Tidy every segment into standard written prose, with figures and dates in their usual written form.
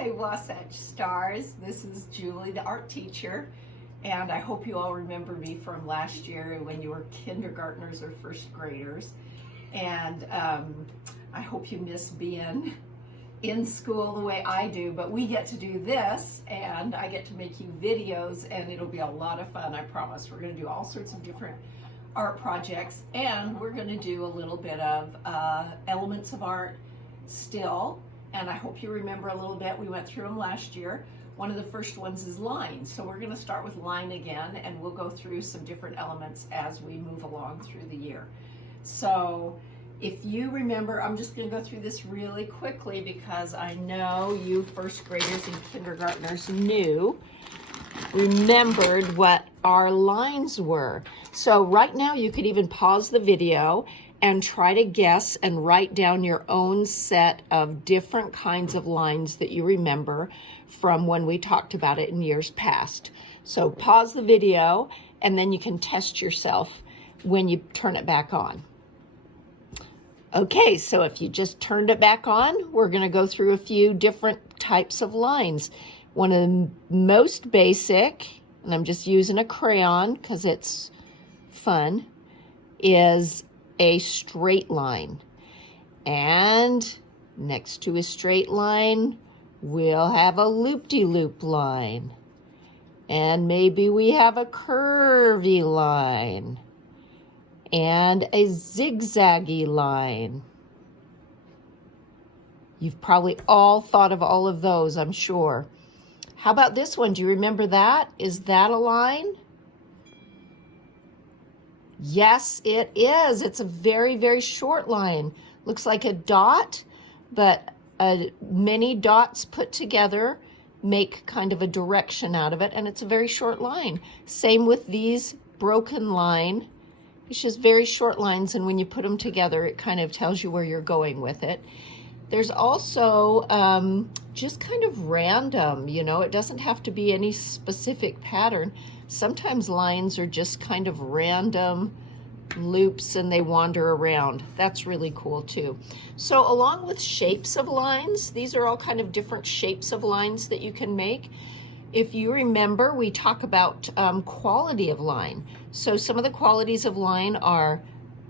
Hi, Wasatch Stars. This is Julie, the art teacher, and I hope you all remember me from last year when you were kindergartners or first graders. And I hope you miss being in school the way I do, but we get to do this, and I get to make you videos, and it'll be a lot of fun, I promise. We're going to do all sorts of different art projects, and we're going to do a little bit of elements of art still. And I hope you remember a little bit. We went through them last year. One of the first ones is line. So we're going to start with line again, and we'll go through some different elements as we move along through the year. So if you remember, I'm just going to go through this really quickly because I know you first graders and kindergartners remembered what our lines were. So right now you could even pause the video and try to guess and write down your own set of different kinds of lines that you remember from when we talked about it in years past. So pause the video and then you can test yourself when you turn it back on. Okay, so if you just turned it back on, we're going to go through a few different types of lines. One of the most basic, and I'm just using a crayon because it's fun, is a straight line. And next to a straight line, we'll have a loop-de-loop line. And maybe we have a curvy line. And a zigzaggy line. You've probably all thought of all of those, I'm sure. How about this one? Do you remember that? Is that a line? Yes, it is. It's a very, very short line. Looks like a dot, but many dots put together make kind of a direction out of it, and it's a very short line. Same with these broken line. It's just very short lines, and when you put them together, it kind of tells you where you're going with it. There's also just kind of random, you know, it doesn't have to be any specific pattern. Sometimes lines are just kind of random loops and they wander around. That's really cool too. So along with shapes of lines, these are all kind of different shapes of lines that you can make. If you remember, we talk about quality of line. So some of the qualities of line are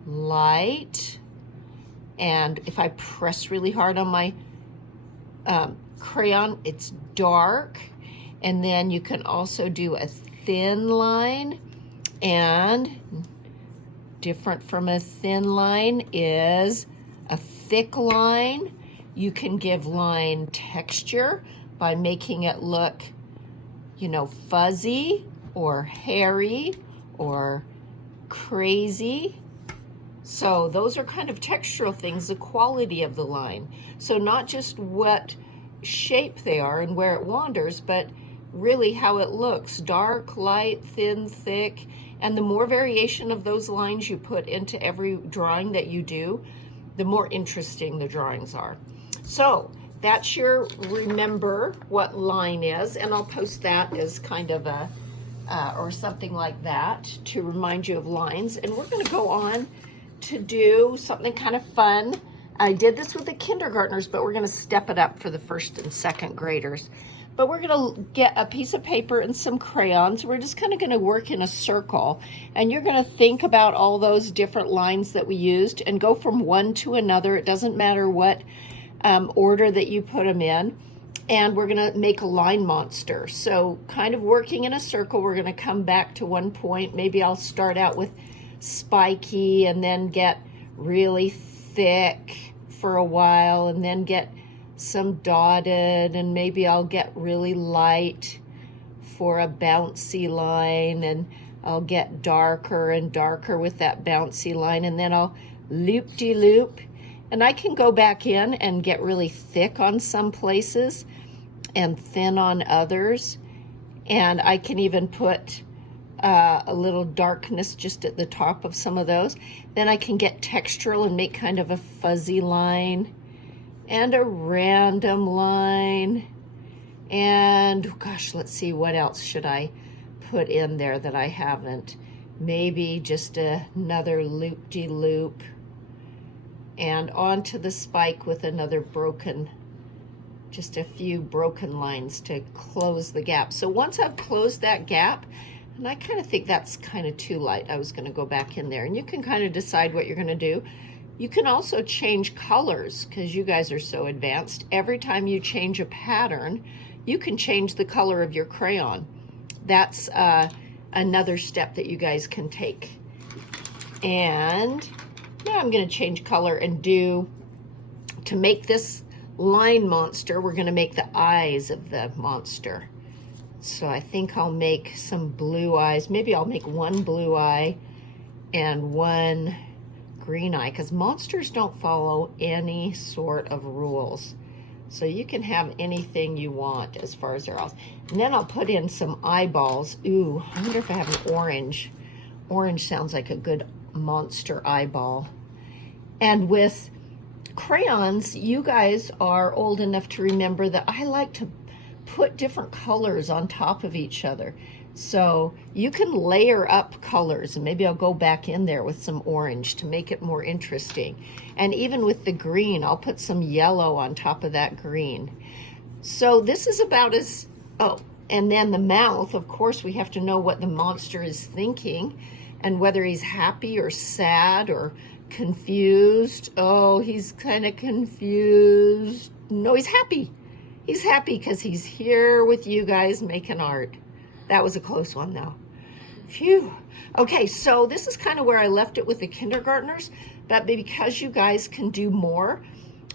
light, and if I press really hard on my crayon, it's dark. And then you can also do a thin line, and different from a thin line is a thick line. You can give line texture by making it look, you know, fuzzy or hairy or crazy. So those are kind of textural things, the quality of the line. So not just what shape they are and where it wanders, but really how it looks, dark, light, thin, thick. And the more variation of those lines you put into every drawing that you do, the more interesting the drawings are. So that's your remember what line is, and I'll post that as kind of a, or something like that to remind you of lines. And we're gonna go on to do something kind of fun. I did this with the kindergartners, but we're gonna step it up for the first and second graders. But we're gonna get a piece of paper and some crayons. We're just kind of gonna work in a circle, and you're gonna think about all those different lines that we used and go from one to another. It doesn't matter what order that you put them in. And we're gonna make a line monster. So kind of working in a circle, we're gonna come back to one point. Maybe I'll start out with spiky and then get really thick for a while and then get some dotted, and maybe I'll get really light for a bouncy line, and I'll get darker and darker with that bouncy line, and then I'll loop-de-loop. And I can go back in and get really thick on some places and thin on others. And I can even put a little darkness just at the top of some of those. Then I can get textural and make kind of a fuzzy line and a random line. And gosh, let's see, what else should I put in there that I haven't? Maybe just another loop-de-loop. And onto the spike with another broken just a few broken lines to close the gap. So once I've closed that gap, and I kind of think that's kind of too light, I was going to go back in there, and you can kind of decide what you're going to do. You can also change colors because you guys are so advanced. Every time you change a pattern, you can change the color of your crayon. That's another step that you guys can take. And now I'm going to change color and to make this line monster, we're going to make the eyes of the monster. So I think I'll make some blue eyes. Maybe I'll make one blue eye and one green eye, because monsters don't follow any sort of rules. So you can have anything you want as far as their eyes. And then I'll put in some eyeballs. Ooh, I wonder if I have an orange. Orange sounds like a good monster eyeball. And with crayons, you guys are old enough to remember that I like to put different colors on top of each other. So you can layer up colors, and maybe I'll go back in there with some orange to make it more interesting. And even with the green, I'll put some yellow on top of that green. So this is about as, oh, and then the mouth, of course, we have to know what the monster is thinking and whether he's happy or sad or confused. Oh, he's kind of confused. No, he's happy. He's happy because he's here with you guys making art. That was a close one though. Phew. Okay, so this is kind of where I left it with the kindergartners, but because you guys can do more,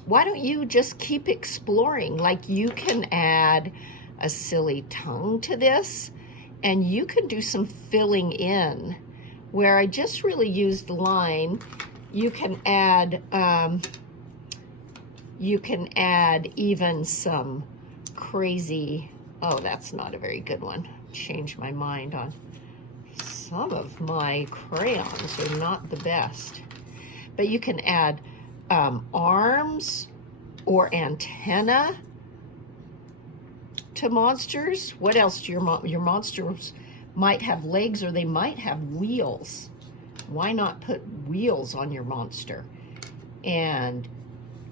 why don't you just keep exploring? Like, you can add a silly tongue to this, and you can do some filling in where I just really used the line. You can add even some crazy, oh, that's not a very good one. Change my mind on some of my crayons are not the best, but you can add arms or antenna to monsters. What else do your monsters might have? Legs, or they might have wheels. Why not put wheels on your monster? And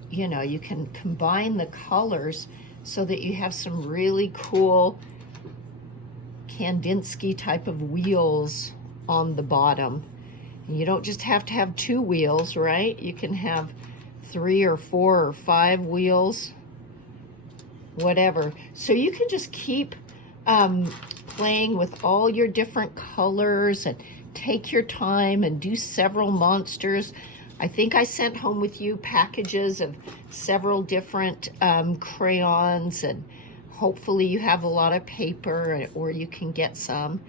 you know, you can combine the colors so that you have some really cool Kandinsky type of wheels on the bottom. And you don't just have to have 2 wheels, right? You can have 3 or 4 or 5 wheels, whatever. So you can just keep playing with all your different colors and take your time and do several monsters. I think I sent home with you packages of several different crayons, and hopefully you have a lot of paper, or you can get some,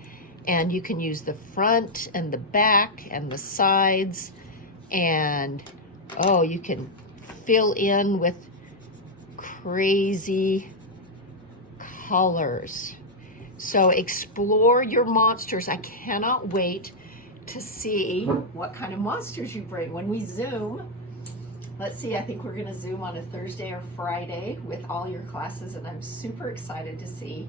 and you can use the front and the back and the sides, and oh, you can fill in with crazy colors. So explore your monsters. I cannot wait to see what kind of monsters you bring when we Zoom. Let's see, I think we're going to Zoom on a Thursday or Friday with all your classes, and I'm super excited to see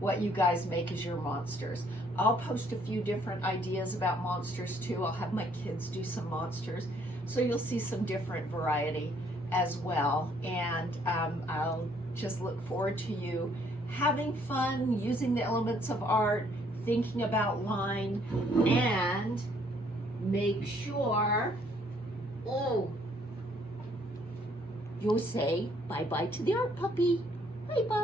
what you guys make as your monsters. I'll post a few different ideas about monsters too. I'll have my kids do some monsters, so you'll see some different variety as well. And I'll just look forward to you having fun, using the elements of art, thinking about line, and make sure, oh, you'll say bye-bye to the art puppy. Bye-bye.